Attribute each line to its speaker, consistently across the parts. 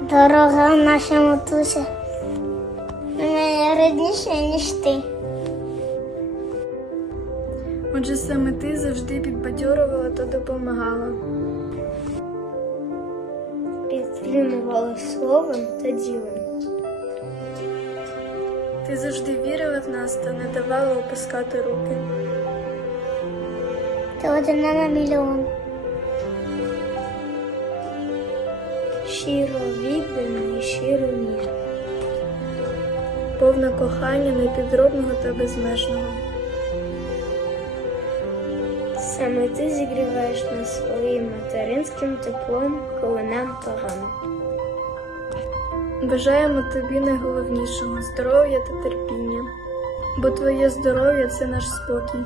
Speaker 1: Дорога наша матуся, мене рідніша, ніж ти.
Speaker 2: Отже, саме ти завжди підбадьорувала та допомагала.
Speaker 1: Підтримувала словом та ділом.
Speaker 2: Ти завжди вірила в нас та не давала опускати руки.
Speaker 1: Ти одна на мільйон. Щиро віддана і щиро ніжна.
Speaker 2: Повна кохання непідробного та безмежного.
Speaker 1: Саме ти зігріваєш нас своїм материнським теплом, коли нам погано.
Speaker 2: Бажаємо тобі найголовнішого – здоров'я та терпіння, бо твоє здоров'я – це наш спокій.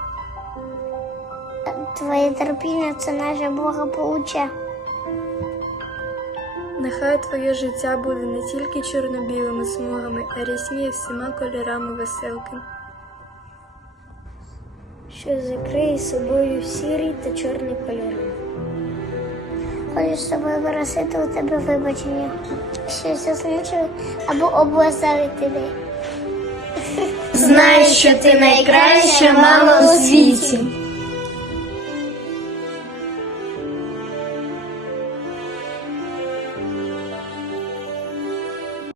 Speaker 1: Твоє терпіння – це наше благополуччя.
Speaker 2: Нехай твоє життя буде не тільки чорно-білими смугами, а рясніє всіма кольорами веселки.
Speaker 1: Що закриє собою сірі та чорні кольори. Хочу з тобою просити у тебе вибачення, що засмучив або облазав тебе.
Speaker 3: Знай, що ти найкраща мама у світі.